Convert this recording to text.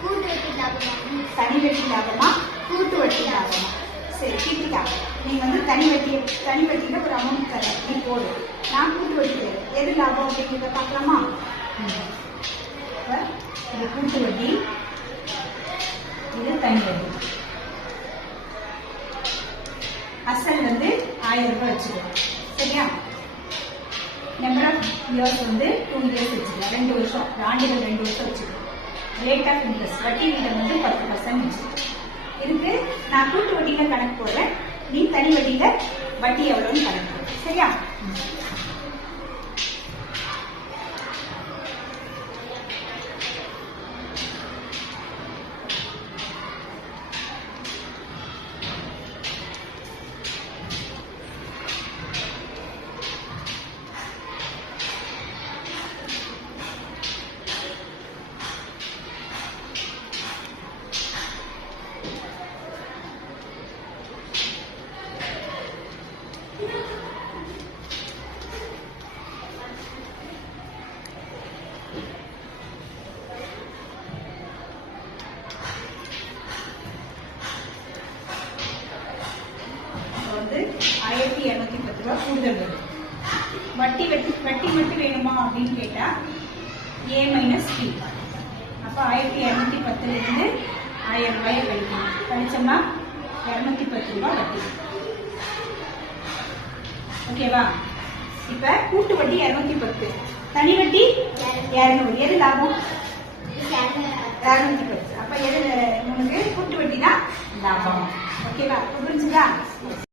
கூட்டு வட்டி லாபமா தனி வட்டி லாபமா கூட்டு வட்டி லாபமா சரி கீர்த்திகா நீ வந்து தனி வட்டி தனி வட்டியில ஒரு அமௌண்ட் தர. நீ போடு. நான் கூட்டு வட்டி தரேன் எது லாபம் அப்படிங்கிறத பார்க்கலாமா? இது கூட்டு வட்டி இது தனி வட்டி. அசல் வந்து ஆயிரம் ரூபாய் வச்சுக்கலாம் சரியா? நம்பர் ஆஃப் இயர்ஸ் வந்து டூ இயர்ஸ் வச்சுக்கலாம் ரெண்டு வருஷம். ஆண்டுகள் ரெண்டு வருஷம் வச்சுக்கலாம் ரேட் ஆஃப் இன்ட்ரெஸ்ட் வட்டி வீதம் வந்து பத்து பர்சன்ட் வச்சுக்கலாம் இதுக்கு நான் கூட்டு வட்டியில கணக்கு போடுறேன். நீ தனி வட்டியில வட்டி எவ்வளோன்னு கணக்கு போடு. சரியா? வந்து ஆயிரத்தி இரநூத்தி பத்து ரூபா கூடுதல் வரும். வட்டி வட்டி வட்டி மட்டும் வேணுமா அப்படின்னு கேட்டா ஏ மைனஸ் பி அப்போ ஆயிரத்தி இரநூத்தி பத்துல இருந்து ஆயிரம் ரூபாயை கழிக்கணும். கழிச்சோம்னா இரநூத்தி பத்து ரூபாய் வட்டி. ஓகேவா இப்ப கூட்டு வட்டி இரநூத்தி பத்து. தனி வட்டி இரநூறு. எது லாபம்? இரநூத்தி பத்து. அப்ப எது உனக்கு கூட்டு வட்டி தான் லாபம் ஓகேவா புரிஞ்சுதா?